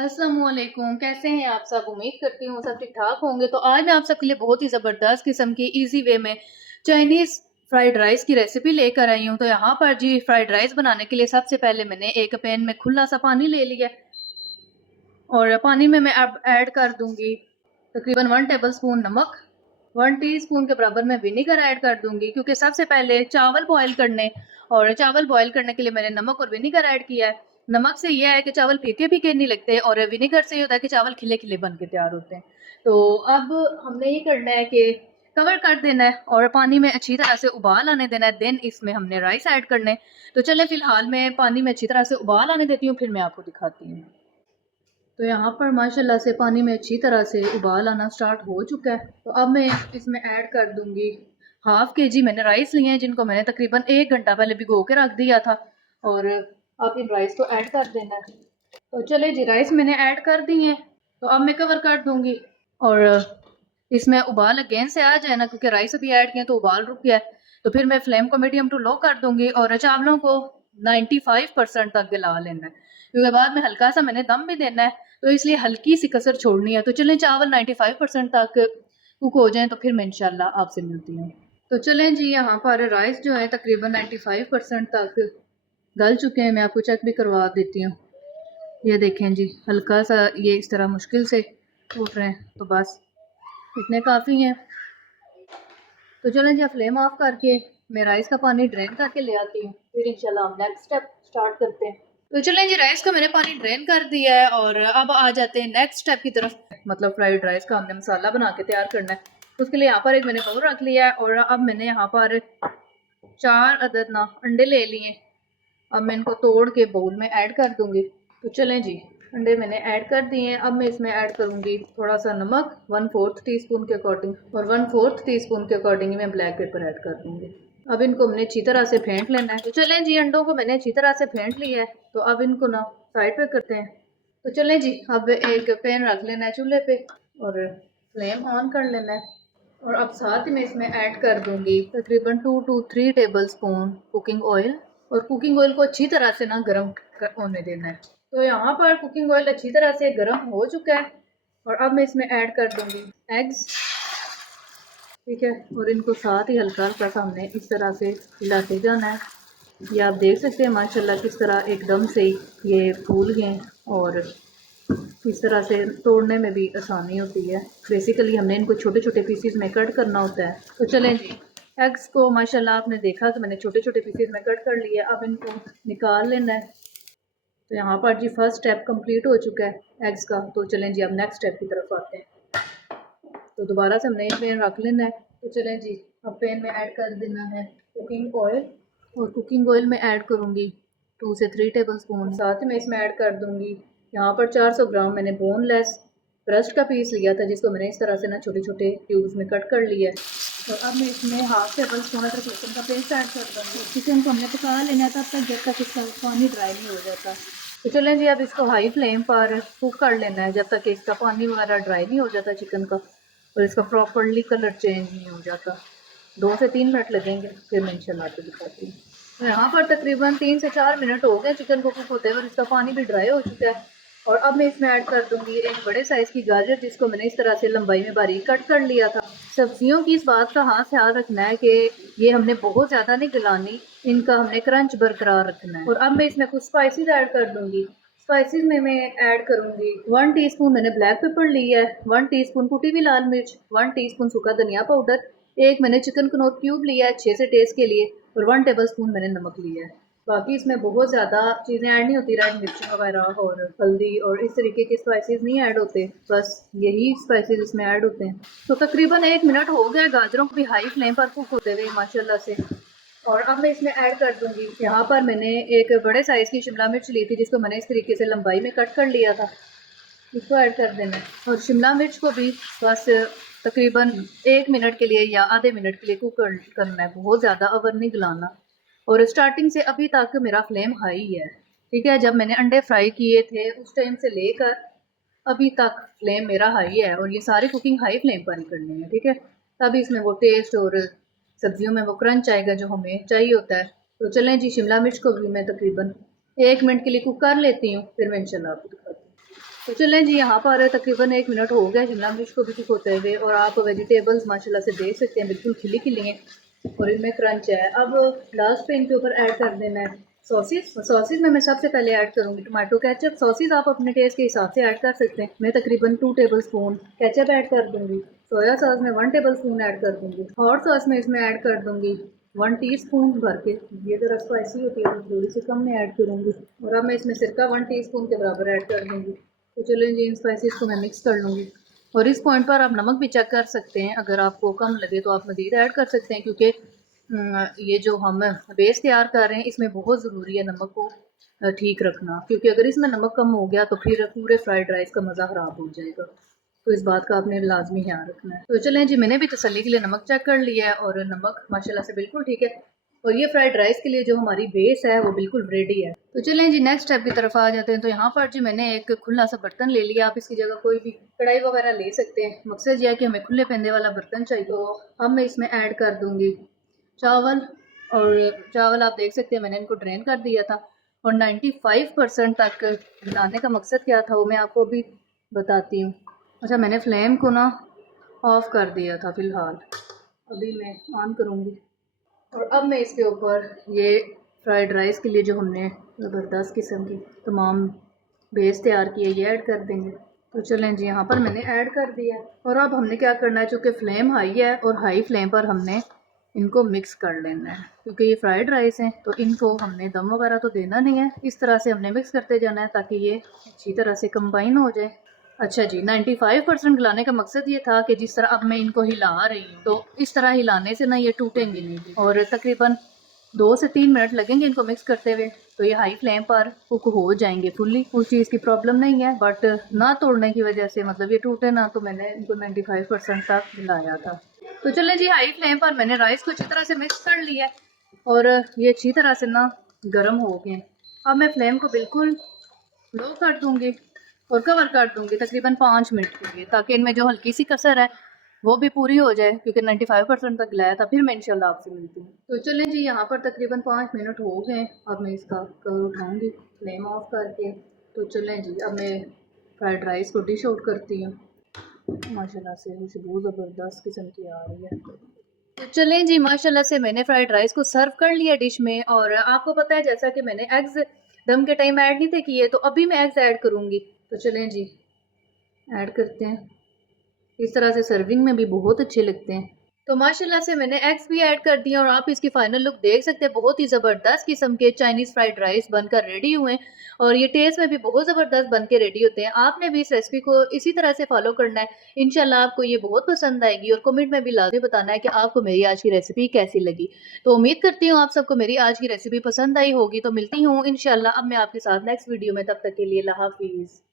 अस्सलामुअलैकुम, कैसे हैं आप सब? उम्मीद करती हूँ सब ठीक-ठाक होंगे। तो आज मैं आप सबके लिए बहुत ही ज़बरदस्त किस्म की ईज़ी वे में चाइनीज़ फ्राइड राइस की रेसिपी लेकर आई हूँ। तो यहाँ पर जी फ्राइड राइस बनाने के लिए सबसे पहले मैंने एक पैन में खुला-सा पानी ले लिया और पानी में मैं अब ऐड कर दूँगी तकरीबन 1 टेबलस्पून नमक, 1 टीस्पून के बराबर मैं विनेगर ऐड कर दूँगी क्योंकि सबसे पहले चावल बॉयल करने और चावल बॉयल करने के लिए मैंने नमक और विनेगर ऐड किया है। नमक से ये है कि चावल फीके-फीके नहीं लगते और विनेगर से ये होता है कि चावल खिले-खिले बन के तैयार होते हैं। तो अब हमने ये करना है कि कवर कर देना है और पानी में अच्छी तरह से उबाल आने देना है, देन इसमें हमने राइस ऐड करने हैं। तो चलें फ़िलहाल मैं पानी में अच्छी तरह से उबाल आने देती हूँ, फिर मैं आपको दिखाती हूँ। तो यहाँ पर माशाल्लाह से पानी में अच्छी तरह से उबाल आना स्टार्ट हो चुका है। तो अब मैं इसमें ऐड कर दूँगी हाफ़ केजी मैंने राइस लिए हैं जिनको मैंने तकरीबन 1 घंटा पहले भिगो के रख दिया था और अब इन राइस को ऐड कर देना है। तो चलिए जी राइस मैंने ऐड कर दी हैं, तो अब मैं कवर कर दूँगी और इसमें उबाल अगेन से आ जाए ना क्योंकि राइस अभी ऐड किए तो उबाल रुक गया है। तो फिर मैं फ्लेम को मीडियम टू लो कर दूँगी और चावलों को 95% तक गला लेना है क्योंकि बाद में हल्का-सा मैंने दम भी देना है, तो इसलिए हल्की-सी कसर छोड़नी है। तो चलें चावल 95% तक कुक हो जाएँ तो फिर मैं इंशाल्लाह आपसे मिलती हूँ। तो चलें जी यहाँ पर राइस जो है तकरीबन 95% तक गल चुके हैं, मैं आपको चेक भी करवा देती हूँ। ये देखें जी हल्का-सा ये इस तरह मुश्किल से उठ रहे हैं, तो बस इतने काफ़ी हैं। तो चलें जी फ्लेम ऑफ करके मैं राइस का पानी ड्रेन करके ले आती हूँ, फिर इंशाल्लाह हम नेक्स्ट स्टेप स्टार्ट करते हैं। तो चलें जी राइस का मैंने पानी ड्रेन कर दिया है और अब आ जाते हैं नेक्स्ट स्टेप की तरफ, मतलब फ्राइड राइस का हमने मसाला बना के तैयार करना है। उसके लिए यहाँ पर एक मैंने बाउल रख लिया है और अब मैंने यहाँ पर 4 अदद ना अंडे ले लिए। अब मैं इनको तोड़ के बाउल में ऐड कर दूँगी। तो चलें जी अंडे मैंने ऐड कर दिए हैं। अब मैं इसमें ऐड करूँगी थोड़ा-सा नमक 1/4 टीस्पून के अकॉर्डिंग और 1/4 टीस्पून के अकॉर्डिंग ही मैं ब्लैक पेपर ऐड कर दूँगी। अब इनको हमने अच्छी तरह से फेंट लेना है। तो चलें जी अंडों को मैंने अच्छी तरह से फेंट लिया है, तो अब इनको ना साइड पे करते हैं। तो चलें जी अब एक पैन रख लेना है चूल्हे पे और फ्लेम ऑन कर लेना है और अब साथ ही मैं इसमें ऐड कर दूँगी तकरीबन 2 टू 3 टेबलस्पून कुकिंग ऑयल और कुकिंग ऑयल को अच्छी तरह से ना गरम होने देना है। तो यहाँ पर कुकिंग ऑयल अच्छी तरह से गरम हो चुका है और अब मैं इसमें ऐड कर दूँगी एग्स, ठीक है, और इनको साथ ही हल्का-हल्का सा हमने इस तरह से हिलाते जाना है। ये आप देख सकते हैं माशाल्लाह किस तरह एकदम से ये फूल गए और इस तरह से तोड़ने में भी आसानी होती है। बेसिकली हमने इनको छोटे-छोटे पीसेस में कट करना होता है। तो चलें जी एग्स को माशाल्लाह आपने देखा कि मैंने छोटे-छोटे पीसेस में कट कर लिया, अब इनको निकाल लेना है। तो यहाँ पर जी फर्स्ट स्टेप कंप्लीट हो चुका है एग्स का। तो चलें जी अब नेक्स्ट स्टेप की तरफ आते हैं। तो दोबारा से हमने पैन रख लेना है। तो चलें जी अब पैन में ऐड कर देना है कुकिंग ऑयल और कुकिंग ऑयल में ऐड करूँगी 2 से 3 टेबलस्पून। साथ ही मैं इसमें ऐड कर दूँगी यहाँ पर 400 ग्राम मैंने बोनलेस ब्रेस्ट का पीस लिया था जिसको मैंने इस तरह से ना छोटे-छोटे क्यूब्स में कट कर लिया है। और अब मैं इसमें हाफ टेबलस्पून अदरक लहसुन का पेस्ट ऐड कर दूँगी। चिकन को हमने पका लेना है तब तक जब तक इसका पानी ड्राई नहीं हो जाता। तो चलें जी अब इसको हाई फ्लेम पर कुक कर लेना है जब तक इसका पानी वगैरह ड्राई नहीं हो जाता चिकन का और इसका प्रॉपर्ली कलर चेंज नहीं हो जाता। 2 से 3 मिनट लगेंगे, फिर मैं इंशाल्लाह आपको दिखाती हूँ। तो यहाँ पर तकरीबन 3 से 4 मिनट हो गए चिकन को कुक होते हुए और इसका पानी भी ड्राई हो चुका है। और अब मैं इसमें ऐड कर दूँगी एक बड़े साइज़ की गाजर जिसको मैंने इस तरह से लंबाई में बारीक कट कर लिया था। सब्जियों की इस बात का ख़ास ख्याल रखना है कि ये हमने बहुत ज़्यादा नहीं गलानी, इनका हमने क्रंच बरकरार रखना है। और अब मैं इसमें कुछ स्पाइसेस ऐड कर दूँगी। स्पाइसेस में मैं ऐड करूँगी 1 टीस्पून मैंने ब्लैक पेपर लिया है, 1 टीस्पून कुटी हुई लाल मिर्च, 1 टीस्पून सूखा धनिया पाउडर, एक मैंने चिकन कनौर क्यूब लिया है अच्छे से टेस्ट के लिए और 1 टेबलस्पून मैंने नमक लिया है। बाकी इसमें बहुत ज़्यादा चीज़ें ऐड नहीं होती, रेड मिर्ची वगैरह और हल्दी और इस तरीके के स्पाइसेस नहीं ऐड होते, बस यही स्पाइसेस इसमें ऐड होते हैं। तो तकरीबन 1 मिनट हो गया गाजरों को भी हाई फ्लेम पर कुक होते हुए माशाल्लाह से। और अब मैं इसमें ऐड कर दूँगी यहाँ पर मैंने एक बड़े साइज़ की शिमला मिर्च ली थी जिसको मैंने इस तरीके से लंबाई में कट कर लिया था, इसको ऐड कर देना है। और शिमला मिर्च को भी बस तकरीबन 1 मिनट के लिए या आधे मिनट के लिए कुक करना है, बहुत ज़्यादा ओवन नहीं गलाना। और स्टार्टिंग से अभी तक मेरा फ्लेम हाई है, ठीक है, जब मैंने अंडे फ्राई किए थे उस टाइम से लेकर अभी तक फ्लेम मेरा हाई है और ये सारी कुकिंग हाई फ्लेम पर ही करनी है, ठीक है, तभी इसमें वो टेस्ट और सब्जियों में वो क्रंच आएगा जो हमें चाहिए होता है। तो चलें जी शिमला मिर्च को भी मैं तकरीबन 1 मिनट के लिए कुक कर लेती हूँ, फिर मैं इंशाल्लाह आपको दिखाती हूँ। तो चलें जी, यहाँ पर तकरीबन 1 मिनट हो गया शिमला मिर्च को भी कुक होते हुए, और आप वेजिटेबल्स माशाल्लाह से देख सकते हैं बिल्कुल खिली खिली हैं और इनमें क्रंच है। अब लास्ट पे इनके ऊपर ऐड कर देना है सॉसेस। सॉसेस में मैं सबसे पहले ऐड करूँगी टमाटो केचप। सॉसेस आप अपने टेस्ट के हिसाब से ऐड कर सकते हैं। मैं तकरीबन 2 टेबल स्पून केचप ऐड कर दूँगी। सोया सॉस में 1 टेबल स्पून ऐड कर दूँगी। हॉट सॉस में इसमें ऐड कर दूँगी 1 टीस्पून भर के। ये ज़रा स्पाइसी होती है तो थोड़ी सी कम में ऐड करूँगी। और अब मैं इसमें सिरका 1 टीस्पून के बराबर ऐड कर दूँगी। तो चलें जी, इन स्पाइसेस को मैं मिक्स कर लूँगी। और इस पॉइंट पर आप नमक भी चेक कर सकते हैं, अगर आपको कम लगे तो आप मज़ीद ऐड कर सकते हैं, क्योंकि ये जो हम बेस तैयार कर रहे हैं इसमें बहुत ज़रूरी है नमक को ठीक रखना, क्योंकि अगर इसमें नमक कम हो गया तो फिर पूरे फ्राइड राइस का मज़ा ख़राब हो जाएगा। तो इस बात का आपने लाजमी ध्यान रखना है। तो चलें जी, मैंने भी तसल्ली के लिए नमक चेक कर लिया है और नमक माशाल्लाह से बिल्कुल ठीक है। और ये फ्राइड राइस के लिए जो हमारी बेस है वो बिल्कुल रेडी है। तो चलें जी, नेक्स्ट स्टेप की तरफ आ जाते हैं। तो यहाँ पर जी मैंने एक खुला सा बर्तन ले लिया। आप इसकी जगह कोई भी कढ़ाई वगैरह ले सकते हैं। मकसद यह है कि हमें खुले पेंदे वाला बर्तन चाहिए। तो अब मैं इसमें ऐड कर दूँगी चावल। और चावल आप देख सकते हैं मैंने इनको ड्रेन कर दिया था। और 95% तक मिलाने का मकसद क्या था वो मैं आपको अभी बताती हूँ। अच्छा, मैंने फ्लेम को ना ऑफ़ कर दिया था फ़िलहाल, अभी मैं ऑन करूँगी। और अब मैं इसके ऊपर ये फ्राइड राइस के लिए जो हमने ज़बरदस्त किस्म की तमाम बेस तैयार की है ये ऐड कर देंगे। तो चलें जी, यहाँ पर मैंने ऐड कर दिया है। और अब हमने क्या करना है, चूँकि फ्लेम हाई है और हाई फ्लेम पर हमने इनको मिक्स कर लेना है, क्योंकि ये फ्राइड राइस हैं तो इनको हमने दम वगैरह तो देना नहीं है। इस तरह से हमने मिक्स करते जाना है ताकि ये अच्छी तरह से कंबाइन हो जाए। अच्छा जी, 95% हिलाने का मकसद ये था कि जिस तरह अब मैं इनको हिला रही हूँ तो इस तरह हिलाने से ना ये टूटेंगे नहीं। और तकरीबन 2 से 3 मिनट लगेंगे इनको मिक्स करते हुए, तो ये हाई फ्लेम पर कुक हो जाएंगे फुल्ली। उस चीज़ की प्रॉब्लम नहीं है, बट ना तोड़ने की वजह से मतलब ये टूटे ना, तो मैंने इनको 95% तक हिलाया था। तो चलें जी, हाई फ्लेम पर मैंने राइस को अच्छी तरह से मिक्स कर लिया है और ये अच्छी तरह से ना गर्म हो गए। अब मैं फ्लेम को बिल्कुल लो कर दूँगी और कवर कर दूँगी तकरीबन 5 मिनट के लिए, ताकि इनमें जो हल्की सी कसर है वो भी पूरी हो जाए, क्योंकि 95% तक लाया था। फिर मैं इंशाल्लाह आपसे मिलती हूँ। तो चलें जी, यहाँ पर तकरीबन 5 मिनट हो गए। अब मैं इसका कवर उठाऊँगी फ्लेम ऑफ करके। तो चलें जी, अब मैं फ्राइड राइस को डिश आउट करती हूँ। माशाल्लाह से खुशबू ज़बरदस्त किस्म की आ रही है। तो चलें जी, माशाल्लाह से मैंने फ्राइड राइस को सर्व कर लिया डिश में। और आपको पता है जैसा कि मैंने एग्स दम के टाइम ऐड नहीं थे किए, तो अभी मैं एग्स ऐड करूँगी। तो चलें जी, ऐड करते हैं। इस तरह से सर्विंग में भी बहुत अच्छे लगते हैं। तो माशाल्लाह से मैंने एग्स भी ऐड कर दिए और आप इसकी फाइनल लुक देख सकते हैं। बहुत ही ज़बरदस्त किस्म के चाइनीज़ फ्राइड राइस बनकर रेडी हुए हैं और ये टेस्ट में भी बहुत ज़बरदस्त बन के रेडी होते हैं। आपने भी इस रेसिपी को इसी तरह से फॉलो करना है। इंशाल्लाह आपको ये बहुत पसंद आएगी और कमेंट में भी लाज़मी बताना है कि आपको मेरी आज की रेसिपी कैसी लगी। तो उम्मीद करती हूँ आप सबको मेरी आज की रेसिपी पसंद आई होगी। तो मिलती हूँ इंशाल्लाह अब मैं आपके साथ नेक्स्ट वीडियो में, तब तक के लिए अल्लाह हाफ़िज़।